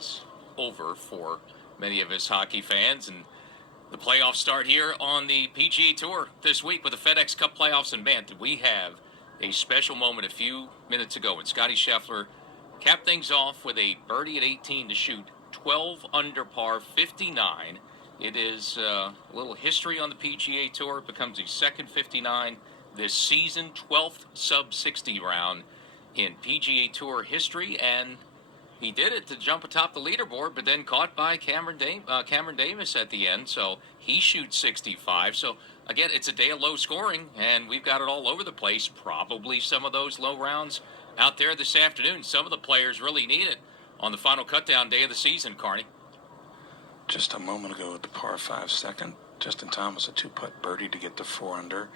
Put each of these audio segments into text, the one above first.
is over for many of us hockey fans, and the playoffs start here on the PGA Tour this week with the FedEx Cup playoffs. And man, did we have a special moment a few minutes ago when Scotty Scheffler capped things off with a birdie at 18 to shoot 12 under par 59. It is a little history on the PGA Tour. It becomes the second 59 this season, 12th sub-60 round in PGA Tour history, and he did it to jump atop the leaderboard, but then caught by Cameron Davis at the end, so he shoots 65. So, again, it's a day of low scoring, and we've got it all over the place. Probably some of those low rounds out there this afternoon. Some of the players really need it on the final cutdown day of the season, Carney. Just a moment ago at the par 5 second, Justin Thomas a 2-putt birdie to get to 4 under,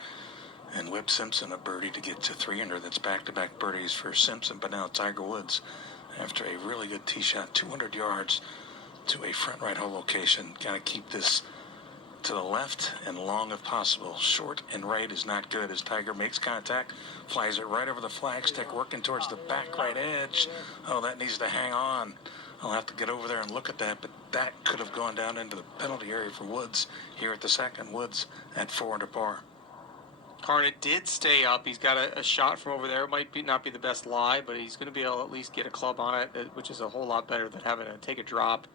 and Webb Simpson a birdie to get to 3 under. That's back-to-back birdies for Simpson, but now Tiger Woods, after a really good tee shot, 200 yards to a front right hole location. Got to keep this to the left and long if possible. Short and right is not good as Tiger makes contact, flies it right over the flagstick, working towards the back right edge. Oh, that needs to hang on. I'll have to get over there and look at that, but that could have gone down into the penalty area for Woods here at the second. Woods at 4 under par. Carney did stay up. He's got a shot from over there. It might not be the best lie, but he's going to be able to at least get a club on it, which is a whole lot better than having to take a drop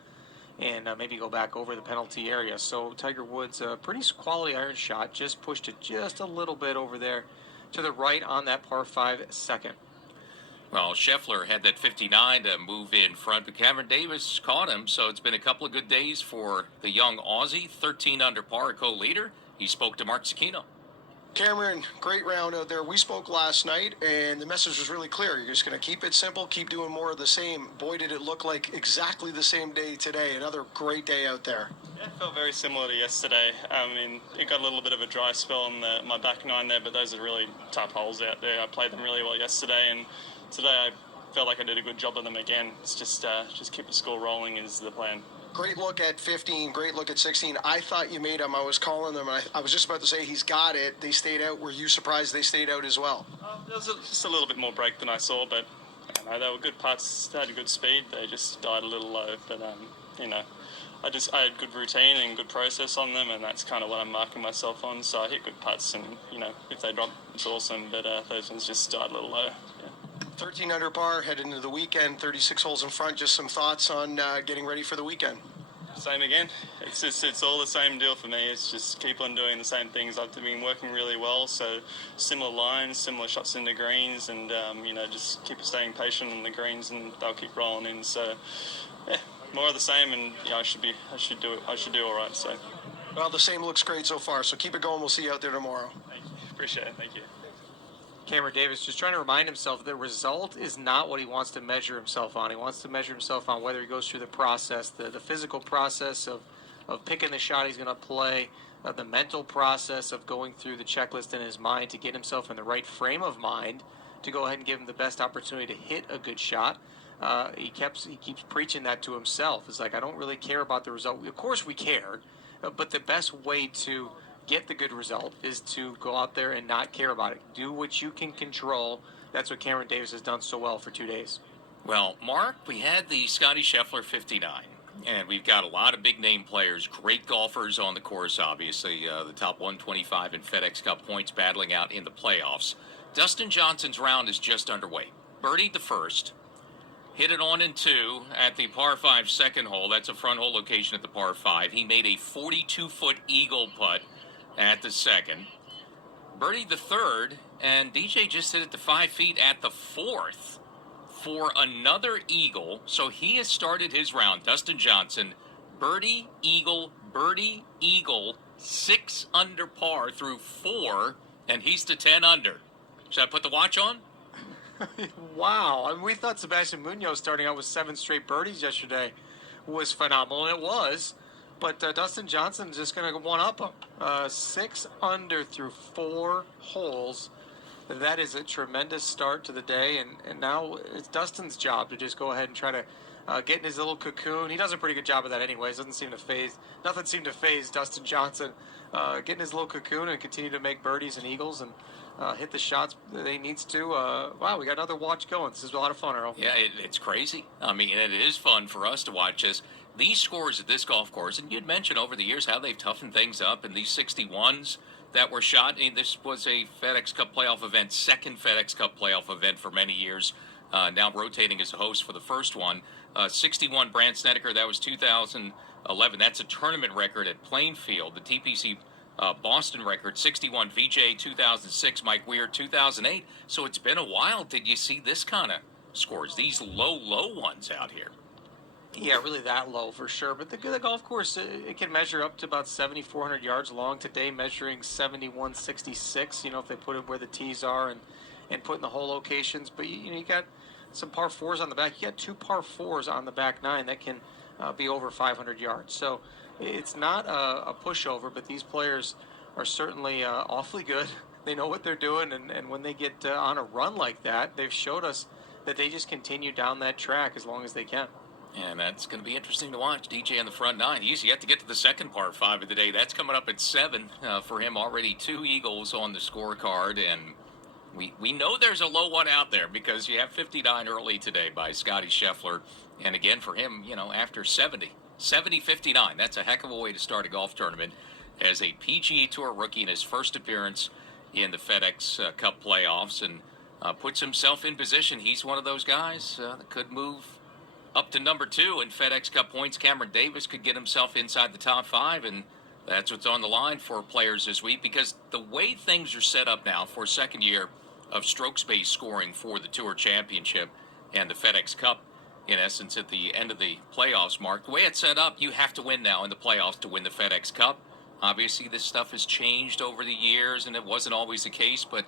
and maybe go back over the penalty area. So Tiger Woods, a pretty quality iron shot, just pushed it just a little bit over there to the right on that par 5 second. Well, Scheffler had that 59 to move in front, but Cameron Davis caught him, so it's been a couple of good days for the young Aussie. 13 under par, co-leader. He spoke to Mark Zecchino. Cameron, great round out there. We spoke last night, and the message was really clear. You're just going to keep it simple, keep doing more of the same. Boy, did it look like exactly the same day today. Another great day out there. Yeah, it felt very similar to yesterday. I mean, it got a little bit of a dry spell on my back nine there, but those are really tough holes out there. I played them really well yesterday, and today I felt like I did a good job on them again. It's just keep the score rolling is the plan. Great look at 15, great look at 16. I thought you made them. I was calling them, and I was just about to say he's got it. They stayed out. Were you surprised they stayed out as well? There was just a little bit more break than I saw, but you know, they were good putts. They had a good speed. They just died a little low. But, you know, I had good routine and good process on them, and that's kind of what I'm marking myself on. So I hit good putts, and, you know, if they drop, it's awesome. But those ones just died a little low. Yeah. 13 under par, headed into the weekend, 36 holes in front. Just some thoughts on getting ready for the weekend? Same again. It's all the same deal for me. It's just keep on doing the same things. I've been working really well, so similar lines, similar shots into greens, and you know, just keep staying patient on the greens, and they'll keep rolling in. So yeah, more of the same, and yeah, I should do all right. So well, the same looks great so far. So keep it going. We'll see you out there tomorrow. Thank you. Appreciate it. Thank you. Cameron Davis just trying to remind himself the result is not what he wants to measure himself on. He wants to measure himself on whether he goes through the process, the physical process of picking the shot he's going to play, the mental process of going through the checklist in his mind to get himself in the right frame of mind to go ahead and give him the best opportunity to hit a good shot. He keeps preaching that to himself. It's like, I don't really care about the result. Of course we care, but the best way to get the good result is to go out there and not care about it. Do what you can control. That's what Cameron Davis has done so well for 2 days. Well, Mark, we had the Scotty Scheffler 59, and we've got a lot of big-name players, great golfers on the course, obviously. The top 125 in FedEx Cup points battling out in the playoffs. Dustin Johnson's round is just underway. Birdied the first, hit it on in 2 at the par 5 second hole. That's a front hole location at the par 5. He made a 42-foot eagle putt at the second, birdied the third, and DJ just hit it to 5 feet at the 4th for another eagle. So he has started his round. Dustin Johnson, birdie, eagle, 6 under par through 4, and he's to 10 under. Should I put the watch on? Wow. I mean, we thought Sebastian Munoz starting out with 7 straight birdies yesterday was phenomenal, and it was. But Dustin Johnson is just going to one-up him. 6 under through 4 holes. That is a tremendous start to the day. And now it's Dustin's job to just go ahead and try to get in his little cocoon. He does a pretty good job of that anyways. Nothing seemed to phase Dustin Johnson. Get in his little cocoon and continue to make birdies and eagles. And hit the shots that he needs to. Wow, we got another watch going. This is a lot of fun, Earl. Yeah, it's crazy. I mean, it is fun for us to watch as these scores at this golf course. And you'd mentioned over the years how they've toughened things up, and these 61s that were shot. And this was a FedEx Cup playoff event, second FedEx Cup playoff event for many years. Now rotating as a host for the first one. 61 Brandt Snedeker, that was 2011. That's a tournament record at Plainfield. The TPC Boston record, 61 VJ 2006, Mike Weir 2008. So it's been a while. Did you see this kind of scores? These low ones out here. Yeah, really that low for sure. But the golf course, it can measure up to about 7,400 yards long today, measuring 7,166. You know, if they put it where the tees are and put in the hole locations. But you got some par fours on the back. You got 2 par fours on the back 9 that can be over 500 yards. So it's not a pushover, but these players are certainly awfully good. They know what they're doing, and when they get on a run like that, they've showed us that they just continue down that track as long as they can. And that's going to be interesting to watch. DJ on the front 9. He's yet to get to the second par 5 of the day. That's coming up at 7 for him. Already 2 eagles on the scorecard, and we know there's a low one out there because you have 59 early today by Scotty Scheffler. And again, for him, after 70, 59, that's a heck of a way to start a golf tournament as a PGA Tour rookie in his first appearance in the FedEx Cup playoffs, and puts himself in position. He's one of those guys that could move up to number 2 in FedEx Cup points. Cameron Davis could get himself inside the top 5, and that's what's on the line for players this week, because the way things are set up now for second year of strokes-based scoring for the Tour Championship and the FedEx Cup, in essence, at the end of the playoffs, Mark, the way it's set up, you have to win now in the playoffs to win the FedEx Cup. Obviously, this stuff has changed over the years, and it wasn't always the case, but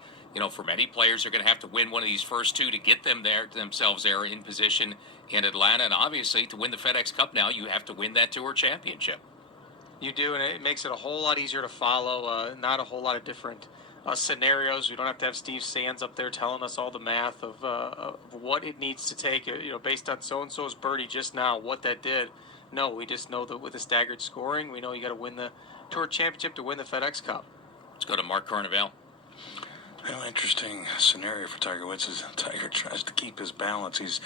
for many players, they're going to have to win one of these first 2 to get themselves there in position in Atlanta. And obviously, to win the FedEx Cup now, you have to win that Tour Championship. You do, and it makes it a whole lot easier to follow. Not a whole lot of different scenarios. We don't have to have Steve Sands up there telling us all the math of what it needs to take, based on so-and-so's birdie just now, what that did. No, we just know that with the staggered scoring, we know you got to win the Tour Championship to win the FedEx Cup. Let's go to Mark Carnevale. Well, interesting scenario for Tiger Woods is Tiger tries to keep his balance. He's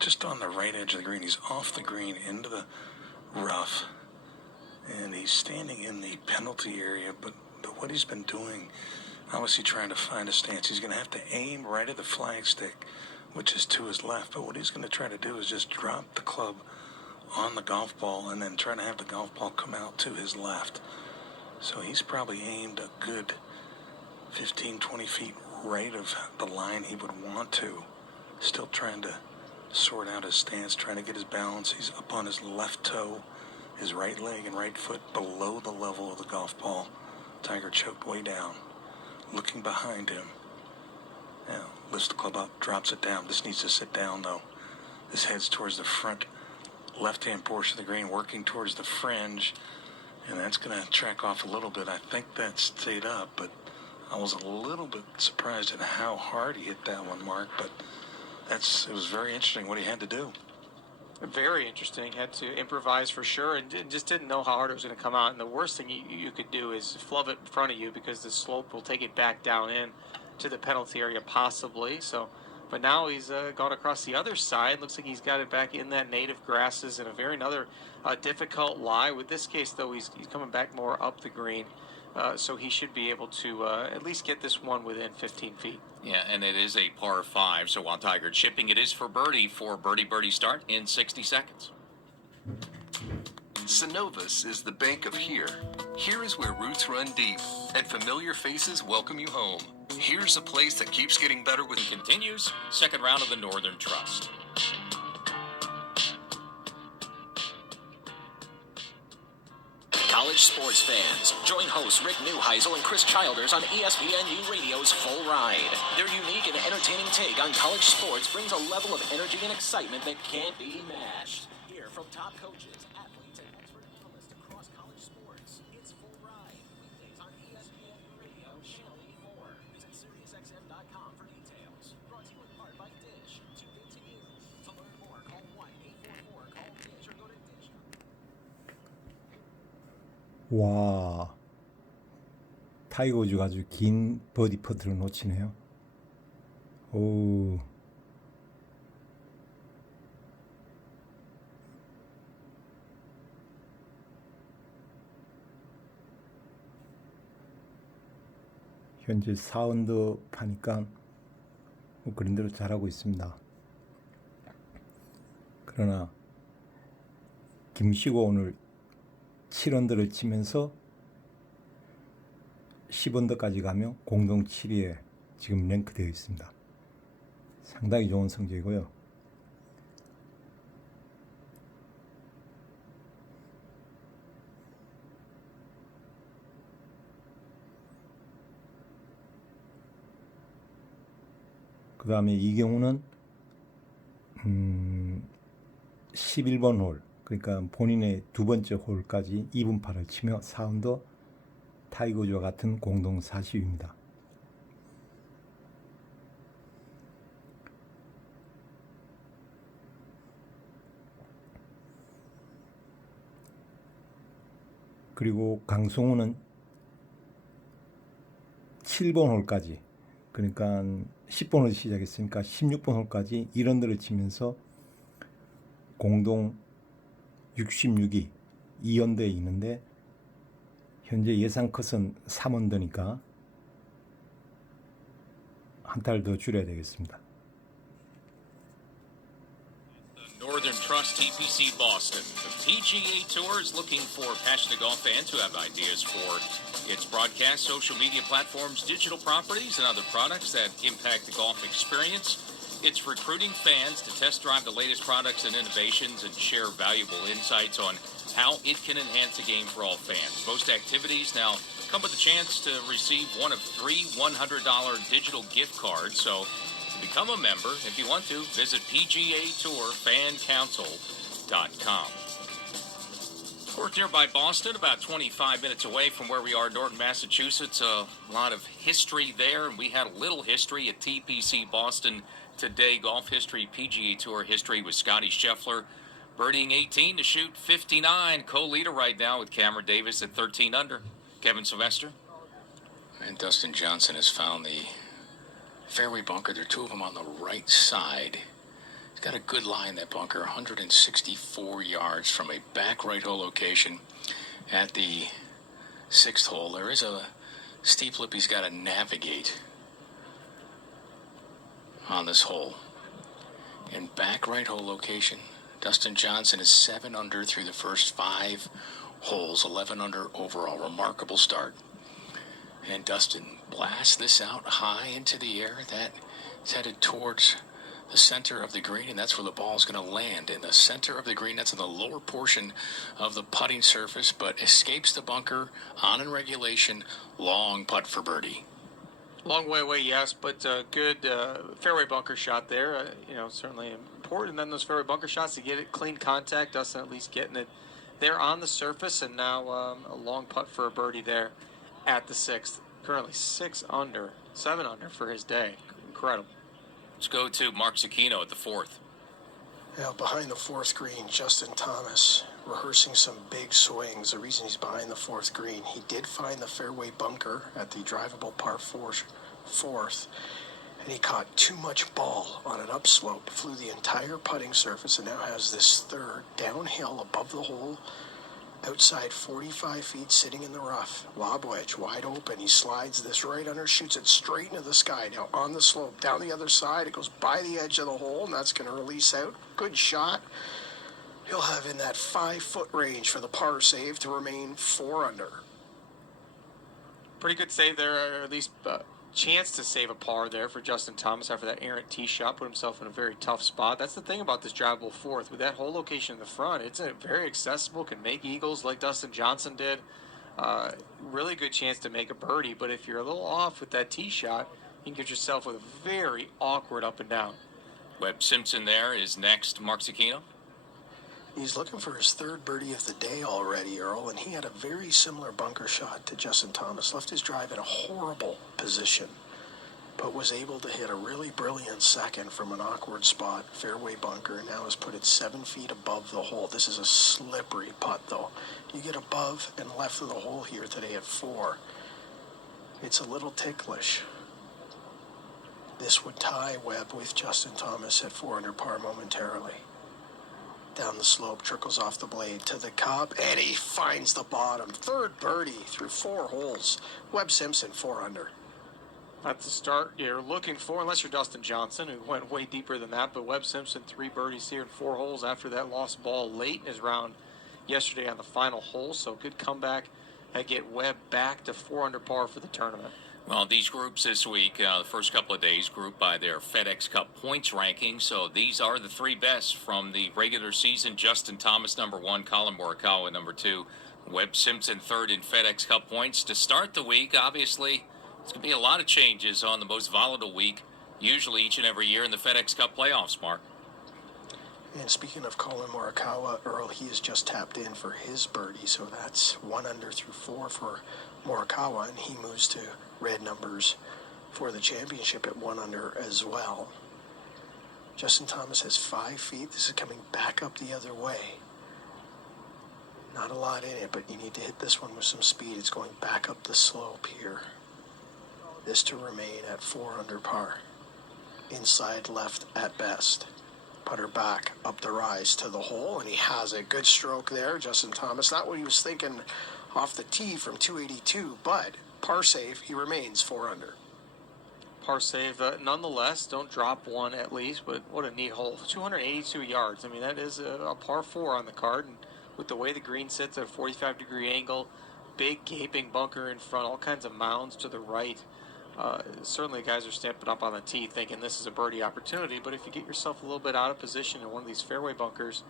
just on the right edge of the green. He's off the green into the rough, and he's standing in the penalty area. But what he's been doing, obviously trying to find a stance. He's going to have to aim right at the flagstick, which is to his left. But what he's going to try to do is just drop the club on the golf ball and then try to have the golf ball come out to his left. So he's probably aimed a good 15, 20 feet right of the line he would want to. Still trying to sort out his stance, trying to get his balance. He's up on his left toe, his right leg and right foot below the level of the golf ball. Tiger choked way down, looking behind him. Now, lifts the club up, drops it down. This needs to sit down, though. This heads towards the front left-hand portion of the green, working towards the fringe, and that's going to track off a little bit. I think that stayed up, but I was a little bit surprised at how hard he hit that one, Mark, but it was very interesting what he had to do. Very interesting. Had to improvise for sure, and just didn't know how hard it was going to come out. And the worst thing you could do is flub it in front of you, because the slope will take it back down in to the penalty area possibly. So, but now he's gone across the other side. Looks like he's got it back in that native grasses in a very another difficult lie. With this case, though, he's coming back more up the green. So he should be able to at least get this one within 15 feet. Yeah, and it is a par 5. So while Tiger chipping, it is for birdie start in 60 seconds. Synovus is the bank of here. Here is where roots run deep and familiar faces welcome you home. Here's a place that keeps getting better with Continues, second round of the Northern Trust. College sports fans, join hosts Rick Neuheisel and Chris Childers on ESPNU Radio's Full Ride. Their unique and entertaining take on college sports brings a level of energy and excitement that can't be matched. Hear from top coaches, athletes, and expert analysts across college sports. It's Full Ride, weekdays on ESPNU Radio, Channel 84. Visit SiriusXM.com for details. Brought to you in part by Dish. Tune in to you. To learn more, call 1-844-CALL-DISH or go to Dish. 哇， 타이거 우즈가 아주 긴 버디 퍼트를 놓치네요. 오. 현재 4언더 파니까 뭐 그린대로 잘하고 있습니다. 그러나 김시고 오늘 7언더를 치면서 10언더까지 가면 공동 7위에 지금 랭크되어 있습니다. 상당히 좋은 성적이고요. 그 다음에 이 경우는 11번 홀, 그러니까 본인의 두 번째 홀까지 2분파를 치며 4언더 타이거 우즈와 같은 공동 40위입니다. 그리고 강성우는 7번 홀까지, 그러니까 10번을 시작했으니까 16번 홀까지 1언더를 치면서 공동 66위 2언더에 있는데 현재 예상 컷은 3언더니까 한 탈 더 줄여야 되겠습니다. Northern Trust TPC Boston. The PGA Tour is looking for passionate golf fans who have ideas for its broadcast, social media platforms, digital properties, and other products that impact the golf experience. It's recruiting fans to test drive the latest products and innovations and share valuable insights on how it can enhance the game for all fans. Most activities now come with a chance to receive one of 3 $100 digital gift cards. So become a member. If you want to, visit PGATourFanCouncil.com. Of course, nearby Boston, about 25 minutes away from where we are, Norton, Massachusetts. A lot of history there, and we had a little history at TPC Boston today. Golf history, PGA Tour history with Scotty Scheffler, birdieing 18 to shoot 59. Co-leader right now with Cameron Davis at 13 under. Kevin Sylvester. And Dustin Johnson has found the fairway bunker. There are two of them on the right side. He's got a good lie in that bunker, 164 yards from a back right hole location at the 6th hole. There is a steep lip he's got to navigate on this hole. In back right hole location, Dustin Johnson is 7 under through the first 5 holes, 11 under overall. Remarkable start. And Dustin blasts this out high into the air. That's headed towards the center of the green, and that's where the ball is going to land, in the center of the green. That's in the lower portion of the putting surface, but escapes the bunker on in regulation. Long putt for birdie. Long way away, yes, but good fairway bunker shot there. Certainly important. And then those fairway bunker shots to get it clean contact. Dustin at least getting it there on the surface, and now a long putt for a birdie there at the 6th. Currently 6 under, 7 under for his day. Incredible. Let's go to Mark Zecchino at the 4th. Yeah, behind the 4th green, Justin Thomas rehearsing some big swings. The reason he's behind the 4th green, he did find the fairway bunker at the drivable par 4th, and he caught too much ball on an upslope, flew the entire putting surface, and now has this 3rd downhill above the hole, outside 45 feet, sitting in the rough, lob wedge wide open. He slides this right under, shoots it straight into the sky. Now on the slope, down the other side, it goes by the edge of the hole, and that's going to release out. Good shot. He'll have in that 5-foot range for the par save to remain 4 under. Pretty good save there, or at least chance to save a par there for Justin Thomas after that errant tee shot. Put himself in a very tough spot. That's the thing about this drivable 4th. With that whole location in the front, it's very accessible, can make eagles like Dustin Johnson did. Really good chance to make a birdie, but if you're a little off with that tee shot, you can get yourself with a very awkward up and down. Webb Simpson there is next. Mark Zecchino. He's looking for his 3rd birdie of the day already, Earl, and he had a very similar bunker shot to Justin Thomas. Left his drive in a horrible position, but was able to hit a really brilliant 2nd from an awkward spot, fairway bunker, and now has put it 7 feet above the hole. This is a slippery putt, though. You get above and left of the hole here today at 4. It's a little ticklish. This would tie Webb with Justin Thomas at 4 under par momentarily. Down the slope, trickles off the blade to the cup, and he finds the bottom. Third birdie through 4 holes. Webb Simpson, 4 under. That's the start you're looking for, unless you're Dustin Johnson, who went way deeper than that. But Webb Simpson, 3 birdies here in 4 holes after that lost ball late in his round yesterday on the final hole. So good comeback and get Webb back to 4 under par for the tournament. Well, these groups this week, the first couple of days, grouped by their FedEx Cup points ranking. So these are the 3 best from the regular season. Justin Thomas, number 1. Colin Morikawa, number 2. Webb Simpson, 3rd in FedEx Cup points. To start the week, obviously, it's going to be a lot of changes on the most volatile week, usually each and every year in the FedEx Cup playoffs, Mark. And speaking of Colin Morikawa, Earl, he has just tapped in for his birdie, so that's 1 under through 4 for Morikawa, and he moves to red numbers for the championship at 1 under as well. Justin Thomas has 5 feet. This is coming back up the other way. Not a lot in it, but you need to hit this one with some speed. It's going back up the slope here. This to remain at 4 under par. Inside left at best. Putter back up the rise to the hole, and he has a good stroke there. Justin Thomas, not what he was thinking off the tee from 282, but par save, he remains 4 under. Par save, nonetheless, don't drop one at least, but what a neat hole. 282 yards. I mean, that is a par 4 on the card, and with the way the green sits at a 45-degree angle, big gaping bunker in front, all kinds of mounds to the right. Certainly guys are stamping up on the tee thinking this is a birdie opportunity, but if you get yourself a little bit out of position in one of these fairway bunkers,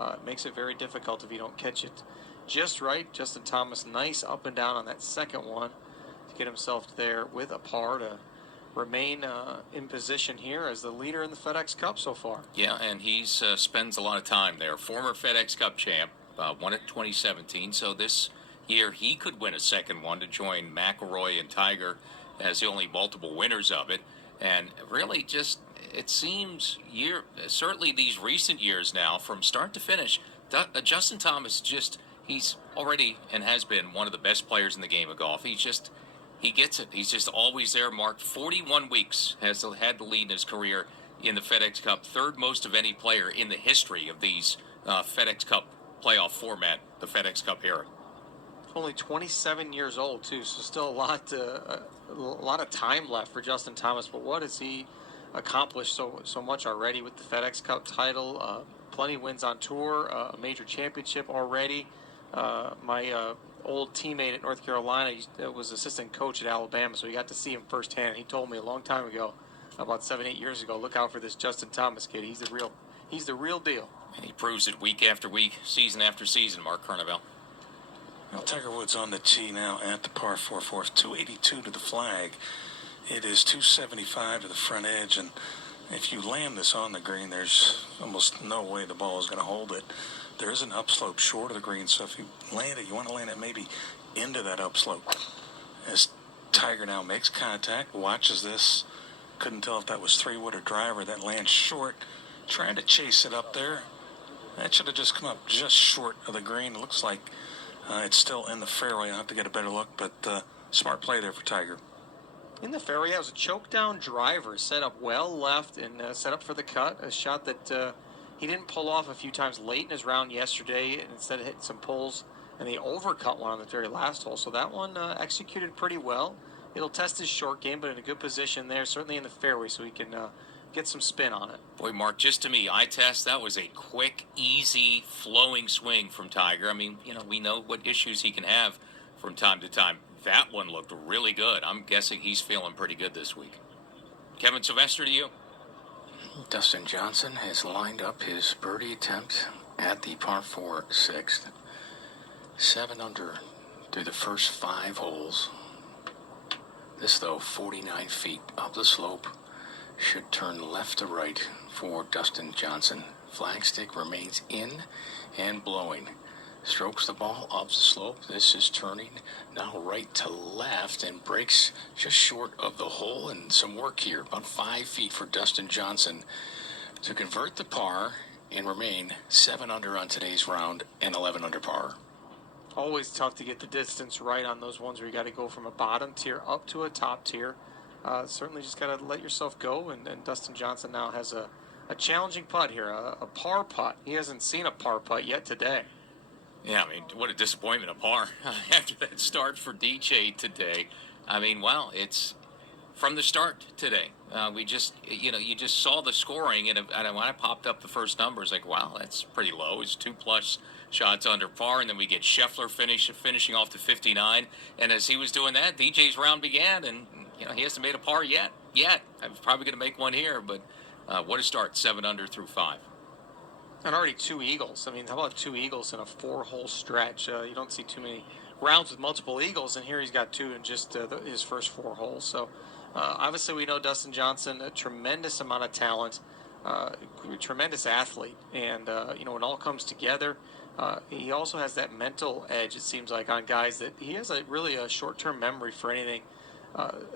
it makes it very difficult if you don't catch it just right. Justin Thomas, nice up and down on that second one to get himself there with a par to remain in position here as the leader in the FedEx Cup so far. Yeah, and he spends a lot of time there. Former FedEx Cup champ, won it 2017, so this year he could win a second one to join McIlroy and Tiger as the only multiple winners of it. And really just, it seems, certainly these recent years now, from start to finish, Justin Thomas he's already and has been one of the best players in the game of golf. He gets it. He's just always there. Marked 41 weeks, has had the lead in his career in the FedEx Cup, 3rd most of any player in the history of these FedEx Cup playoff format, the FedEx Cup era. Only 27 years old too, so still a lot of time left for Justin Thomas. But what has he accomplished so much already with the FedEx Cup title? Plenty of wins on tour, a major championship already. My old teammate at North Carolina was assistant coach at Alabama, so we got to see him firsthand. He told me a long time ago, about 7-8 years ago, look out for this Justin Thomas kid. He's the real deal. And he proves it week after week, season after season, Mark Carnevale. Well, Tiger Woods on the tee now at the par 4 fourth, 282 to the flag. It is 275 to the front edge, and if you land this on the green, there's almost no way the ball is going to hold it. There is an upslope short of the green, so if you land it, you want to land it maybe into that upslope. As Tiger now makes contact, watches this. Couldn't tell if that was 3-wood or driver. That lands short, trying to chase it up there. That should have just come up just short of the green. It looks like it's still in the fairway. I'll have to get a better look, but smart play there for Tiger. In the fairway, it was a choke down driver set up well left and set up for the cut. A shot that he didn't pull off a few times late in his round yesterday, and instead of hitting some pulls, and he overcut one on the very last hole. So that one executed pretty well. It'll test his short game, but in a good position there, certainly in the fairway, so he can get some spin on it. Boy, Mark, just to me, eye test, that was a quick, easy, flowing swing from Tiger. I mean, we know what issues he can have from time to time. That one looked really good. I'm guessing he's feeling pretty good this week. Kevin Sylvester, to you. Dustin Johnson has lined up his birdie attempt at the par 4 6th. 7 under through the first 5 holes. This, though, 49 feet up the slope, should turn left to right for Dustin Johnson. Flagstick remains in and blowing. Strokes the ball up the slope. This is turning now right to left and breaks just short of the hole, and some work here. About 5 feet for Dustin Johnson to convert the par and remain 7 under on today's round and 11 under par. Always tough to get the distance right on those ones where you got to go from a bottom tier up to a top tier. Certainly just got to let yourself go, and Dustin Johnson now has a challenging putt here, a par putt. He hasn't seen a par putt yet today. Yeah, I mean, what a disappointment, a par after that start for DJ today. I mean, wow, it's from the start today. We just, you just saw the scoring, and when I popped up the first numbers, like, wow, that's pretty low. It's 2+ shots under par, and then we get Scheffler finishing off to 59. And as he was doing that, DJ's round began, and he hasn't made a par yet. I'm probably going to make one here, but what a start, 7 under through 5. And already 2 eagles. I mean, how about 2 eagles in a 4-hole stretch? You don't see too many rounds with multiple eagles, and here he's got 2 in just his first 4 holes. So obviously we know Dustin Johnson, a tremendous amount of talent, tremendous athlete, and when it all comes together, he also has that mental edge, it seems like, on guys that he has really a short-term memory for anything,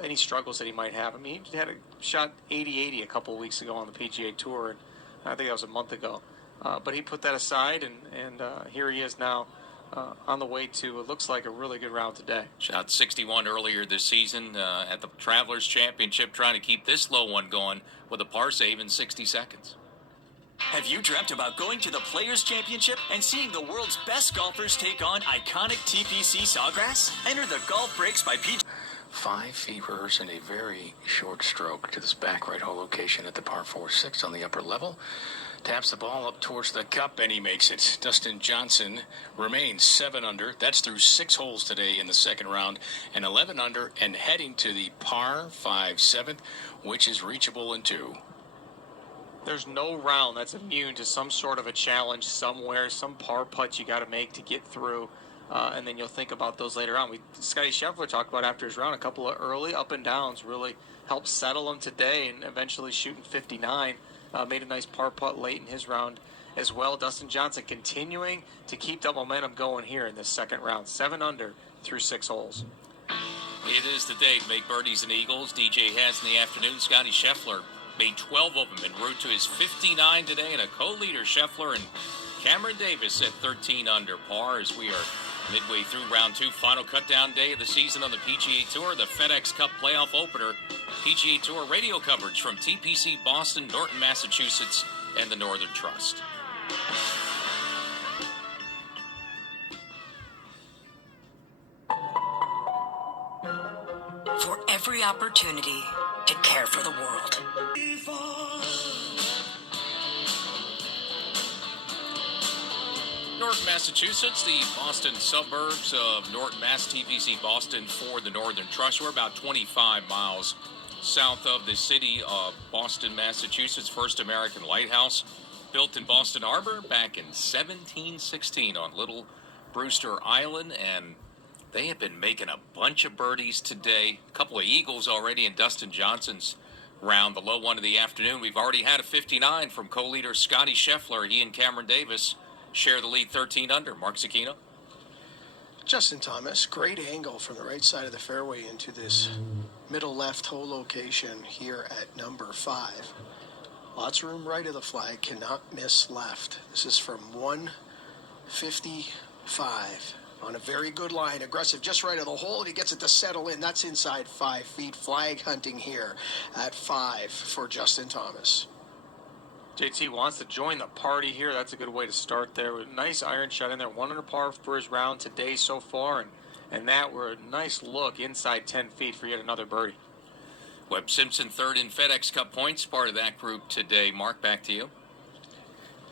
any struggles that he might have. I mean, he had a shot 80-80 a couple of weeks ago on the PGA Tour, and I think that was a month ago. But he put that aside, and here he is now on the way to, it looks like, a really good round today. Shot 61 earlier this season at the Travelers Championship, trying to keep this low one going with a par save in 60 seconds. Have you dreamt about going to the Players Championship and seeing the world's best golfers take on iconic TPC Sawgrass? Enter the Golf Breaks by PG. 5 feet rehearsing a very short stroke to this back right hole location at the par 4-6 on the upper level. Taps the ball up towards the cup, and he makes it. Dustin Johnson remains 7 under. That's through 6 holes today in the second round, and 11 under, and heading to the par 5/7, which is reachable in 2. There's no round that's immune to some sort of a challenge somewhere, some par putt you got to make to get through, and then you'll think about those later on. Scotty Scheffler talked about after his round, a couple of early up and downs really helped settle him today, and eventually shooting 59. Made a nice par putt late in his round as well. Dustin Johnson continuing to keep that momentum going here in this second round. 7 under through 6 holes. It is the day to make birdies and eagles. DJ has in the afternoon. Scotty Scheffler made 12 of them en route to his 59 today, and a co-leader, Scheffler and Cameron Davis at 13 under par as we are midway through round 2, final cut-down day of the season on the PGA Tour, the FedEx Cup playoff opener. PGA Tour radio coverage from TPC Boston, Norton, Massachusetts, and the Northern Trust. For every opportunity to care for the world. Norton, Massachusetts, the Boston suburbs of Norton, Mass, TPC Boston for the Northern Trust. We're about 25 miles south of the city of Boston, Massachusetts. First American lighthouse built in Boston Harbor back in 1716 on Little Brewster Island, and they have been making a bunch of birdies today. A couple of eagles already in Dustin Johnson's round, the low one of the afternoon. We've already had a 59 from co-leader Scotty Scheffler. He and Cameron Davis share the lead 13 under. Mark Zecchino. Justin Thomas, great angle from the right side of the fairway into this middle left hole location here at number 5. Lots of room right of the flag, cannot miss left. This is from 155 on a very good line, aggressive just right of the hole, and he gets it to settle in. That's inside 5 feet. Flag hunting here at 5 for Justin Thomas. JT wants to join the party here. That's a good way to start there. Nice iron shot in there. 1 under par for his round today so far. And that were a nice look inside 10 feet for yet another birdie. Webb Simpson third in FedEx Cup points, part of that group today. Mark, back to you.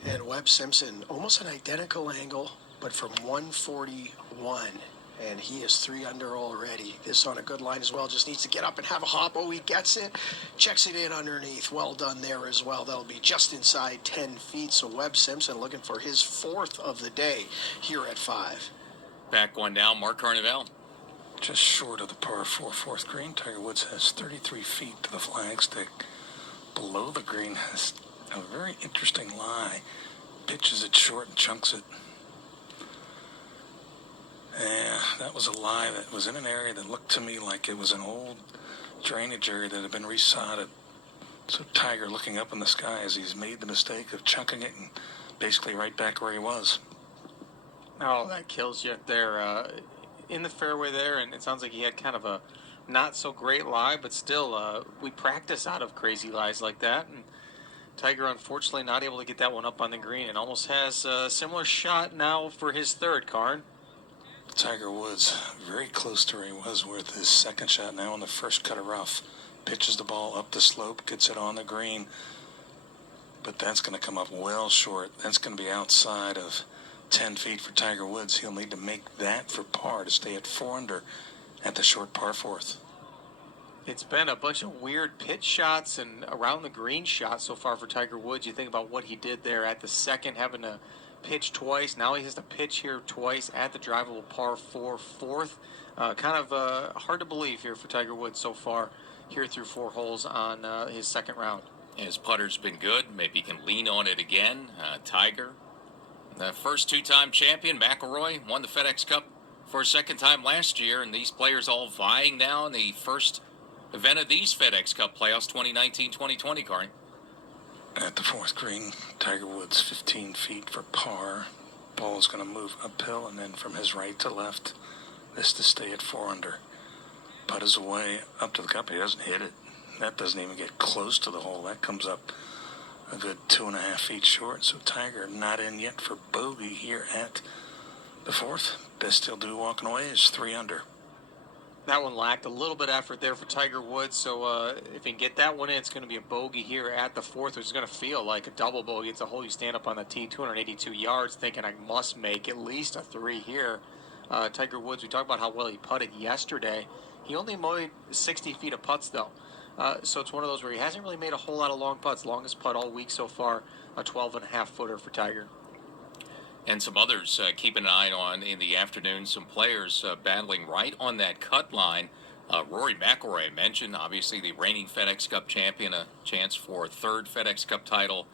And Webb Simpson, almost an identical angle, but from 141. And he is 3 under already. This on a good line as well. Just needs to get up and have a hop. Oh, he gets it. Checks it in underneath. Well done there as well. That'll be just inside 10 feet. So Webb Simpson looking for his 4th of the day here at 5. Back one now, Mark Carnevale. Just short of the par 4 fourth green. Tiger Woods has 33 feet to the flagstick. Below the green has a very interesting lie. Pitches it short and chunks it. Yeah, that was a lie that was in an area that looked to me like it was an old drainage area that had been resodded. So Tiger looking up in the sky as he's made the mistake of chunking it and basically right back where he was. Oh, that kills you. They're in the fairway there, and it sounds like he had kind of a not so great lie, but still, we practice out of crazy lies like that. And Tiger, unfortunately, not able to get that one up on the green, and almost has a similar shot now for his third, Karn. Tiger Woods very close to where he was with his second shot now on the first cut of rough. Pitches the ball up the slope, gets it on the green, but that's going to come up well short. That's going to be outside of 10 feet for Tiger Woods. He'll need to make that for par to stay at 4 under at the short par fourth. It's been a bunch of weird pitch shots and around the green shots so far for Tiger Woods. You think about what he did there at the second, having to pitch twice. Now he has to pitch here twice at the drivable par 4 fourth. Kind of hard to believe here for Tiger Woods so far here through 4 holes on his second round. His putter's been good. Maybe he can lean on it again. Tiger, the first 2-time champion, McIlroy, won the FedEx Cup for a second time last year, and these players all vying now in the first event of these FedEx Cup playoffs 2019-2020, Carney. At the fourth green, Tiger Woods 15 feet for par. Ball is going to move uphill and then from his right to left. This to stay at 4 under. Putt is away up to the cup. He doesn't hit it. That doesn't even get close to the hole. That comes up a good 2.5 feet short. So Tiger not in yet for bogey here at the fourth. Best he'll do walking away is 3 under. That one lacked a little bit of effort there for Tiger Woods, so if he can get that one in, it's going to be a bogey here at the fourth, which is going to feel like a double bogey. It's a hole you stand up on the tee, 282 yards, thinking I must make at least a 3 here. Tiger Woods, we talked about how well he putted yesterday. He only mowed 60 feet of putts, though. So it's one of those where he hasn't really made a whole lot of long putts. Longest putt all week so far, a 12.5 footer for Tiger. And some others keep an eye on in the afternoon. Some players battling right on that cut line. Rory McIlroy, I mentioned, obviously the reigning FedEx Cup champion, a chance for a 3rd FedEx Cup title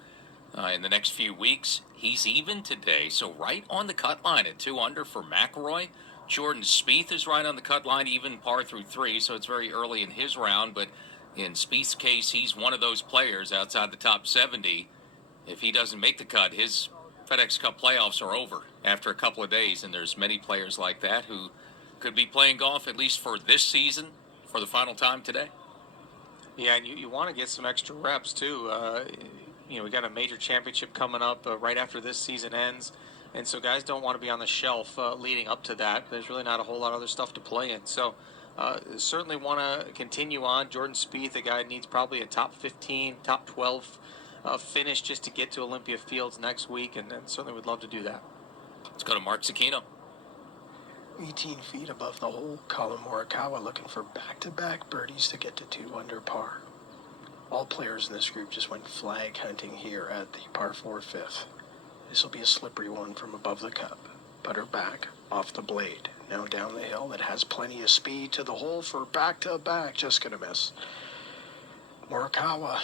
in the next few weeks. He's even today, so right on the cut line at 2 under for McIlroy. Jordan Spieth is right on the cut line, even par through 3, so it's very early in his round. But in Spieth's case, he's one of those players outside the top 70. If he doesn't make the cut, his FedEx Cup playoffs are over after a couple of days, and there's many players like that who could be playing golf at least for this season for the final time today. Yeah, and you want to get some extra reps too. We got a major championship coming up right after this season ends, and so guys don't want to be on the shelf leading up to that. There's really not a whole lot of other stuff to play in, so certainly want to continue on. Jordan Spieth, the guy needs probably a top 15, top 12 finish just to get to Olympia Fields next week, and certainly would love to do that. Let's go to Mark Zucchino. 18 feet above the hole, Colin Morikawa looking for back-to-back birdies to get to 2 under par. All players in this group just went flag hunting here at the par 4 fifth. This will be a slippery one from above the cup. Putter back, off the blade. Now down the hill that has plenty of speed to the hole for back-to-back. Just going to miss. Morikawa,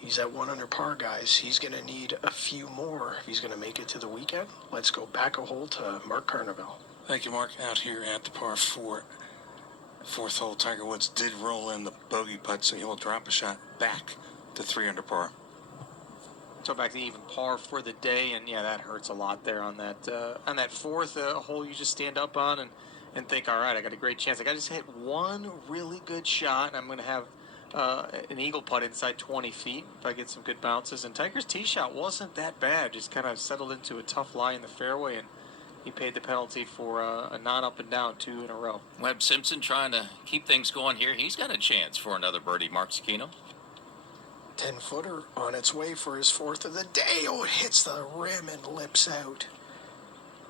he's at 1 under par, guys. He's going to need a few more if he's going to make it to the weekend. Let's go back a hole to Mark Carnevale. Thank you, Mark. Out here at the par 4, 4th hole, Tiger Woods did roll in the bogey putt, so he will drop a shot back to 3 under par. So back to even par for the day, and yeah, that hurts a lot there on that fourth hole you just stand up on and think, all right, I got a great chance. I got to just hit one really good shot, and I'm going to have an eagle putt inside 20 feet if I get some good bounces. And Tiger's tee shot wasn't that bad, just kind of settled into a tough lie in the fairway, and he paid the penalty for a non-up and down 2 in a row. Webb Simpson trying to keep things going here. He's got a chance for another birdie, Mark Zucchino. 10-footer on its way for his 4th of the day. Oh, it hits the rim and lips out.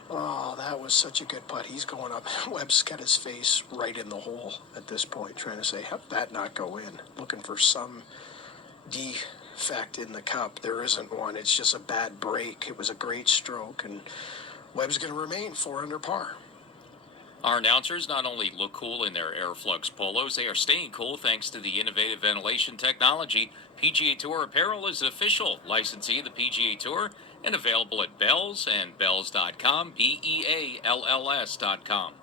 Oh, that was such a good putt. He's going up. Webb's got his face right in the hole at this point, trying to say, how did that not go in? Looking for some defect in the cup. There isn't one. It's just a bad break. It was a great stroke, and Webb's going to remain 4 under par. Our announcers not only look cool in their Airflux polos, they are staying cool thanks to the innovative ventilation technology. PGA Tour Apparel is an official licensee of the PGA Tour and available at Bells and Bells.com, BEALLS.com.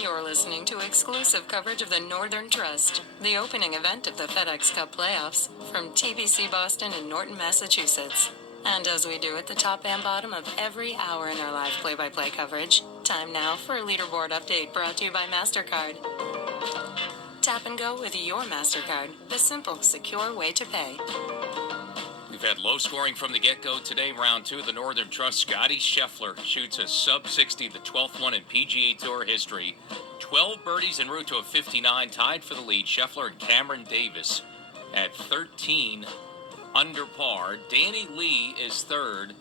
You're listening to exclusive coverage of the Northern Trust, the opening event of the FedEx Cup playoffs, from TBC Boston in Norton, Massachusetts. And as we do at the top and bottom of every hour in our live play-by-play coverage, time now for a leaderboard update brought to you by MasterCard. Tap and go with your MasterCard, the simple, secure way to pay. We've had low scoring from the get-go today. Round 2 of the Northern Trust. Scotty Scheffler shoots a sub-60, the 12th one in PGA Tour history. 12 birdies en route to a 59, tied for the lead. Scheffler and Cameron Davis at 13 under par. Danny Lee is third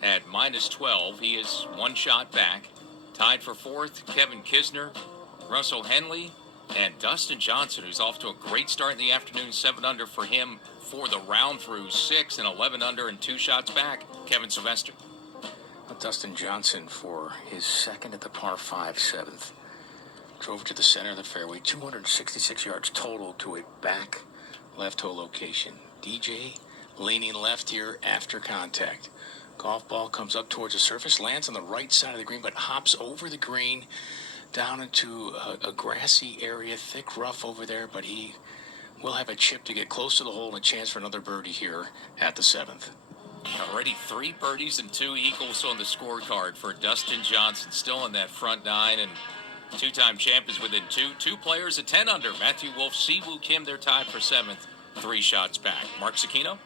at -12. He is one shot back. Tied for fourth, Kevin Kisner, Russell Henley, and Dustin Johnson, who's off to a great start in the afternoon. 7 under for him for the round through 6, and 11 under and 2 shots back. Kevin Sylvester. Dustin Johnson for his second at the par 5 7th. Drove to the center of the fairway, 266 yards total to a back left hole location. DJ leaning left here after contact. Golf ball comes up towards the surface, lands on the right side of the green, but hops over the green down into a grassy area, thick rough over there, but he will have a chip to get close to the hole and a chance for another birdie here at the 7th. Already 3 birdies and 2 eagles on the scorecard for Dustin Johnson, still in that front 9, and two-time champ is within 2. 2 players at 10 under. Matthew Wolff, Siwoo Kim, they're tied for 7th, 3 shots back. Mark Cicchino?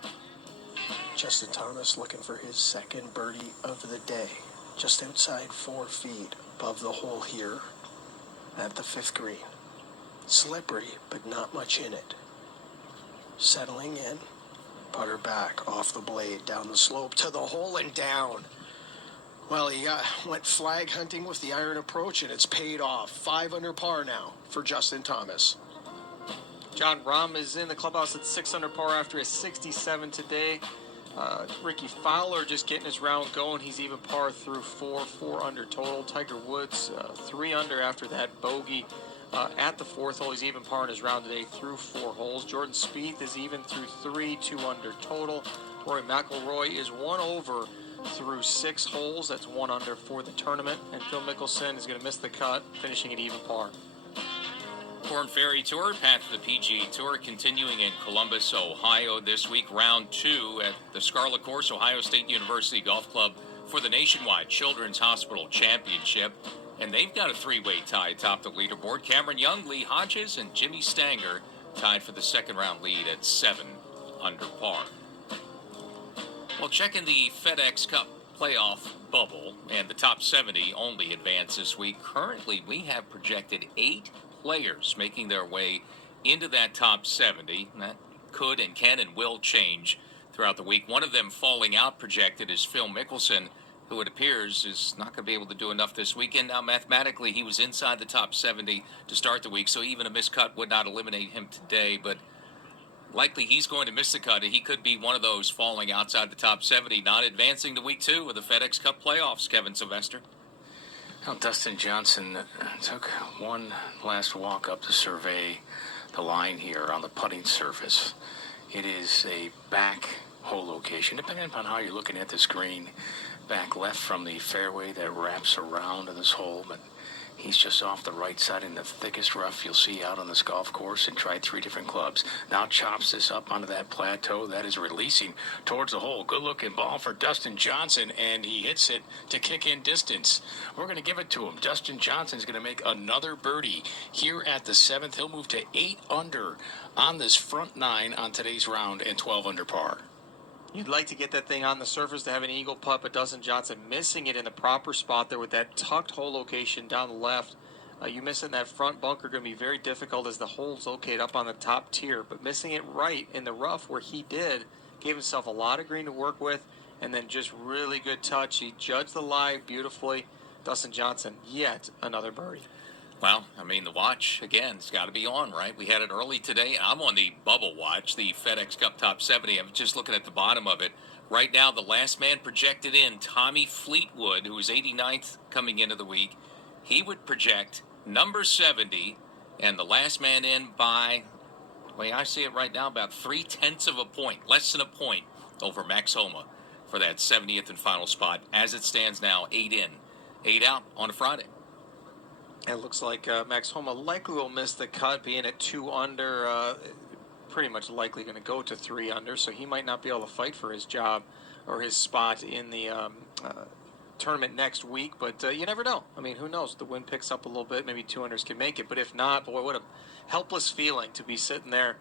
Justin Thomas looking for his second birdie of the day. Just outside 4 feet above the hole here at the 5th green. Slippery, but not much in it. Settling in. Putter back off the blade, down the slope to the hole and down. Well, he went flag hunting with the iron approach, and it's paid off. 5 under par now for Justin Thomas. John Rahm is in the clubhouse at 6 under par after a 67 today. Ricky Fowler just getting his round going. He's even par through 4 under total. Tiger Woods 3 under after that bogey at the 4th hole. He's even par in his round today through 4 holes. Jordan Spieth is even through 3, 2 under total. Rory McIlroy is 1 over through 6 holes. That's 1 under for the tournament. And Phil Mickelson is going to miss the cut, finishing at even par. Korn Ferry Tour, path to the PGA Tour, continuing in Columbus, Ohio this week. Round 2 at the Scarlet Course, Ohio State University Golf Club for the Nationwide Children's Hospital Championship. And they've got a 3-way tie atop the leaderboard. Cameron Young, Lee Hodges, and Jimmy Stanger tied for the second round lead at 7 under par. Well, checking the FedEx Cup playoff bubble, and the top 70 only advance this week. Currently, we have projected 8 players making their way into that top 70. That could and can and will change throughout the week. One of them falling out projected is Phil Mickelson, who it appears is not going to be able to do enough this weekend. Now, mathematically, he was inside the top 70 to start the week, so even a miscut would not eliminate him today, but likely he's going to miss the cut. He could be one of those falling outside the top 70, not advancing to week 2 of the FedEx Cup playoffs. Kevin Sylvester. Well, Dustin Johnson took one last walk up to survey the line here on the putting surface. It is a back hole location, depending upon how you're looking at this green. Back left from the fairway that wraps around to this hole, but he's just off the right side in the thickest rough you'll see out on this golf course, and tried 3 different clubs. Now chops this up onto that plateau that is releasing towards the hole. Good looking ball for Dustin Johnson, and he hits it to kick in distance. We're going to give it to him. Dustin Johnson's going to make another birdie here at the 7th. He'll move to 8 under on this front 9 on today's round and 12 under par. You'd like to get that thing on the surface to have an eagle putt, but Dustin Johnson missing it in the proper spot there with that tucked hole location down the left. You missing that front bunker going to be very difficult as the hole's located up on the top tier, but missing it right in the rough where he did, gave himself a lot of green to work with, and then just really good touch. He judged the lie beautifully. Dustin Johnson, yet another birdie. Well, I mean, the watch, again, it's got to be on, right? We had it early today. I'm on the bubble watch, the FedEx Cup Top 70. I'm just looking at the bottom of it. Right now, the last man projected in, Tommy Fleetwood, who was 89th coming into the week. He would project number 70, and the last man in by, the way I see it right now, about 0.3 of a point, less than a point over Max Homa for that 70th and final spot. As it stands now, 8 in, 8 out on a Friday. It looks like Max Homa likely will miss the cut, being at 2 under, pretty much likely going to go to 3 under, so he might not be able to fight for his job or his spot in the tournament next week. But you never know. I mean, who knows? The wind picks up a little bit. Maybe 200s can make it. But if not, boy, what a helpless feeling to be sitting there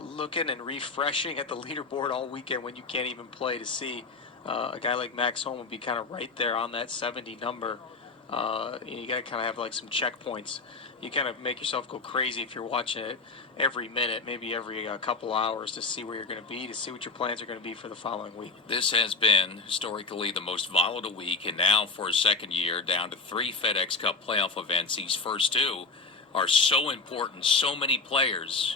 looking and refreshing at the leaderboard all weekend when you can't even play, to see a guy like Max Homa be kind of right there on that 70 number. You got to kind of have like some checkpoints. You kind of make yourself go crazy if you're watching it every minute, maybe every couple hours, to see where you're going to be, to see what your plans are going to be for the following week. This has been historically the most volatile week, and now for a second year, down to 3 FedEx Cup playoff events. These first 2 are so important. So many players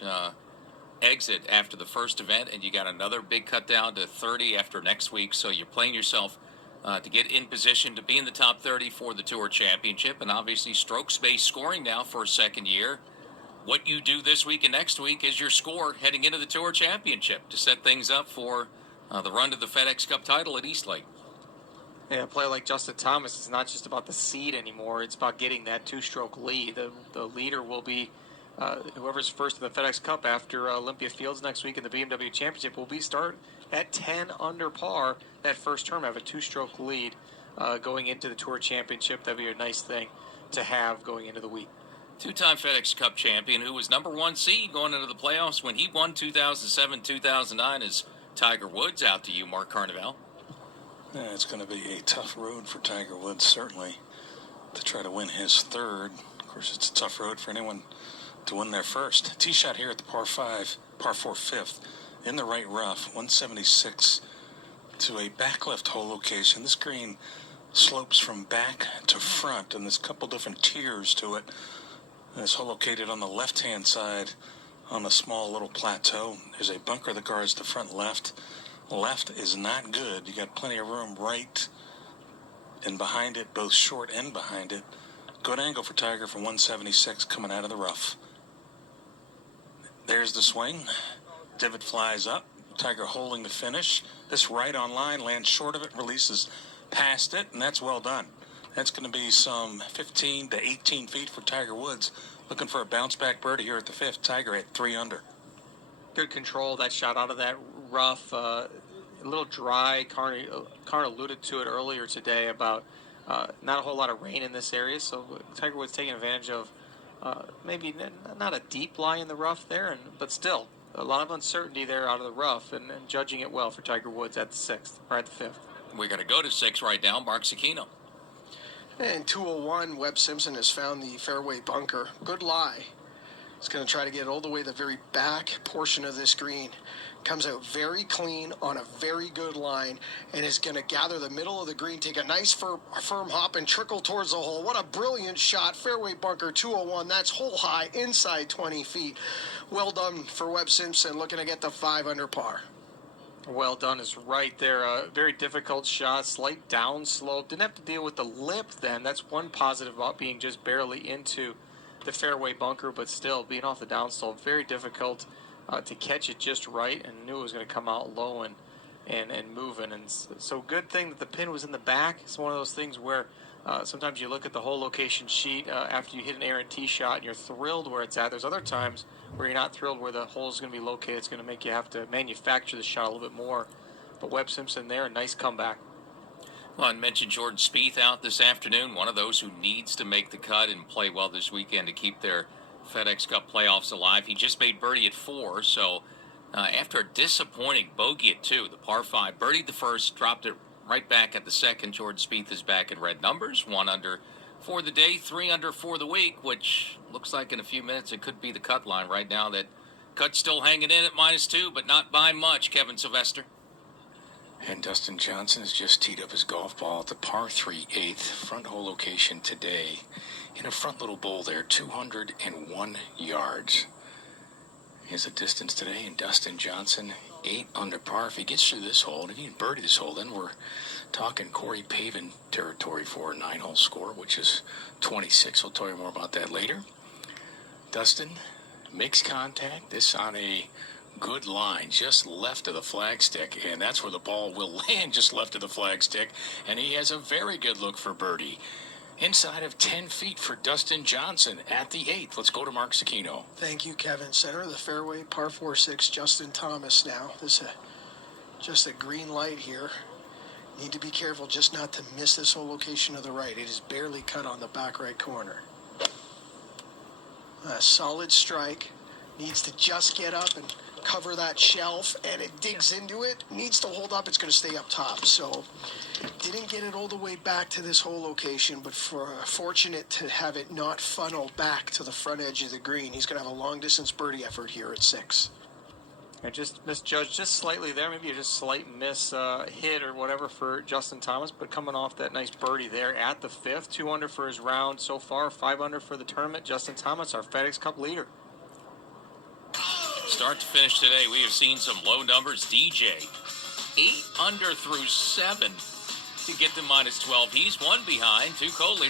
exit after the first event, and you got another big cut down to 30 after next week. So you're playing yourself to get in position to be in the top 30 for the Tour Championship, and obviously strokes-based scoring now for a second year. What you do this week and next week is your score heading into the Tour Championship to set things up for the run to the FedEx Cup title at East Lake. Yeah, a player like Justin Thomas is not just about the seed anymore. It's about getting that 2-stroke lead. The leader will be whoever's first in the FedEx Cup after Olympia Fields next week in the BMW Championship will be start at 10 under par that first term, have a 2-stroke lead going into the Tour Championship. That'd be a nice thing to have going into the week. 2-time FedEx Cup champion who was number 1 seed going into the playoffs when he won 2007-2009 is Tiger Woods. Out to you, Mark Carnevale. Yeah, it's going to be a tough road for Tiger Woods, certainly, to try to win his third. Of course, it's a tough road for anyone to win their first. Tee shot here at the par 4 fifth in the right rough, 176 to a back left hole location. This green slopes from back to front, and there's a couple different tiers to it. And it's hole located on the left-hand side on a small little plateau. There's a bunker that guards the front left. Left is not good. You got plenty of room right and behind it, both short and behind it. Good angle for Tiger from 176 coming out of the rough. There's the swing. Divot flies up. Tiger holding the finish. This right on line lands short of it, releases past it, and that's well done. That's going to be some 15 to 18 feet for Tiger Woods. Looking for a bounce-back birdie here at the 5th. Tiger at 3 under. Good control, that shot out of that rough. A little dry. Karn alluded to it earlier today about not a whole lot of rain in this area, so Tiger Woods taking advantage of maybe not a deep lie in the rough there, but still a lot of uncertainty there out of the rough, and judging it well for Tiger Woods at the 6th, or at the 5th. We're going to go to 6 right now. Mark Cicchino. And 201, Webb Simpson has found the fairway bunker. Good lie. He's going to try to get all the way to the very back portion of this green. Comes out very clean on a very good line, and is going to gather the middle of the green, take a nice firm hop, and trickle towards the hole. What a brilliant shot. Fairway bunker 201. That's hole high, inside 20 feet. Well done for Webb Simpson, looking to get the 5 under par. Well done is right there. Very difficult shot, slight downslope. Didn't have to deal with the lip then. That's one positive about being just barely into the fairway bunker, but still being off the downslope. Very difficult to catch it just right, and knew it was going to come out low and moving. And so good thing that the pin was in the back. It's one of those things where sometimes you look at the whole location sheet after you hit an errant tee shot and you're thrilled where it's at. There's other times where you're not thrilled where the hole is going to be located. It's going to make you have to manufacture the shot a little bit more. But Webb Simpson there, a nice comeback. Well, I mentioned Jordan Spieth out this afternoon, one of those who needs to make the cut and play well this weekend to keep their FedEx Cup playoffs alive. He just made birdie at 4, so after a disappointing bogey at 2, the par 5, birdied the first, dropped it right back at the second. Jordan Spieth is back in red numbers, 1 under for the day, 3 under for the week, which looks like in a few minutes it could be the cut line right now. That cut's still hanging in at -2, but not by much. Kevin Sylvester. And Dustin Johnson has just teed up his golf ball at the par 3 8th front hole location today. In a front little bowl there, 201 yards is the distance today. And Dustin Johnson, 8 under par. If he gets through this hole, and if he can birdie this hole, then we're talking Corey Pavin territory for a 9-hole score, which is 26. We'll tell you more about that later. Dustin makes contact. This on a good line, just left of the flagstick, and that's where the ball will land, just left of the flagstick, and he has a very good look for birdie. Inside of 10 feet for Dustin Johnson at the 8th. Let's go to Mark Cicchino. Thank you, Kevin. Center of the fairway, par 4-6, Justin Thomas now. This is just a green light here. Need to be careful just not to miss this whole location to the right. It is barely cut on the back right corner. A solid strike. Needs to just get up and cover that shelf, and it digs into it. Needs to hold up. It's going to stay up top. So didn't get it all the way back to this whole location, but fortunate to have it not funnel back to the front edge of the green. He's going to have a long distance birdie effort here at 6. I just misjudged just slightly there. Maybe a just slight miss hit or whatever for Justin Thomas, but coming off that nice birdie there at the 5th. 2 under for his round so far, 5 under for the tournament. Justin Thomas, our FedEx Cup leader. Start to finish today, we have seen some low numbers. DJ, 8 under through 7 to get to -12. He's 1 behind 2 co-leaders.